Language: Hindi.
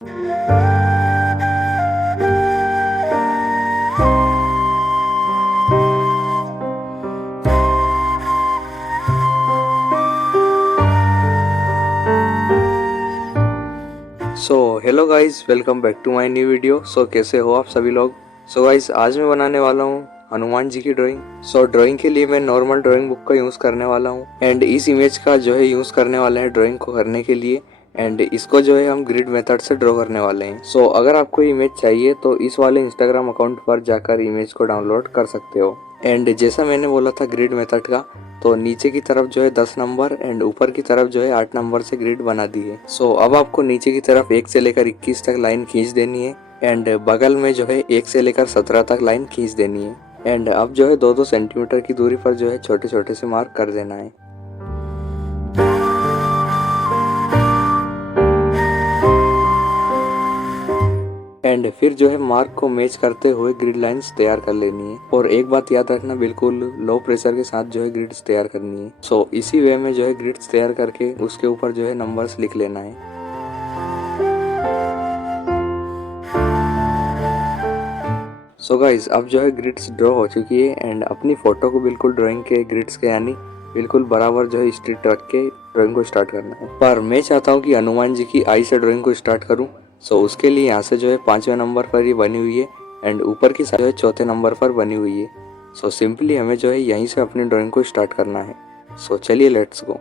Hello guys, welcome back to my new video. कैसे हो आप सभी लोग। गाइस, आज मैं बनाने वाला हूँ हनुमान जी की ड्राइंग। ड्राइंग के लिए मैं नॉर्मल ड्राइंग बुक का यूज करने वाला हूँ एंड इस इमेज का जो है यूज करने वाले हैं ड्राइंग को करने के लिए। एंड इसको जो है हम ग्रिड मेथड से ड्रॉ करने वाले हैं। अगर आपको इमेज चाहिए तो इस वाले इंस्टाग्राम अकाउंट पर जाकर इमेज को डाउनलोड कर सकते हो। एंड जैसा मैंने बोला था ग्रिड मेथड का, तो नीचे की तरफ जो है 10 नंबर एंड ऊपर की तरफ जो है 8 नंबर से ग्रिड बना दी है। अब आपको नीचे की तरफ 1 से लेकर 21 तक लाइन खींच देनी है एंड बगल में जो है 1 से लेकर 17 तक लाइन खींच देनी है। एंड अब जो है 2-2 सेंटीमीटर की दूरी पर जो है छोटे छोटे से मार्क कर देना है। एंड फिर जो है मार्क को मैच करते हुए ग्रिड लाइंस तैयार कर लेनी है। और एक बात याद रखना, बिल्कुल लो प्रेशर के साथ जो है ग्रिड्स तैयार करनी है। इसी वे में जो है ग्रिड्स तैयार करके उसके ऊपर जो है नंबर्स लिख लेना है। गाइस, अब जो है ग्रिड्स ड्रॉ हो चुकी है एंड अपनी फोटो को बिल्कुल ड्राइंग के ग्रिड्स के यानी बिल्कुल बराबर जो है स्ट्रेट रख के ड्राइंग को स्टार्ट करना है। पर मैं चाहता हूँ कि हनुमान जी की आई से ड्राइंग को स्टार्ट करूँ। उसके लिए यहाँ से जो है 5वें नंबर पर ये बनी हुई है एंड ऊपर की साइड जो है 4थे नंबर पर बनी हुई है। सिंपली हमें जो है यहीं से अपनी ड्राइंग को स्टार्ट करना है। चलिए लेट्स गो।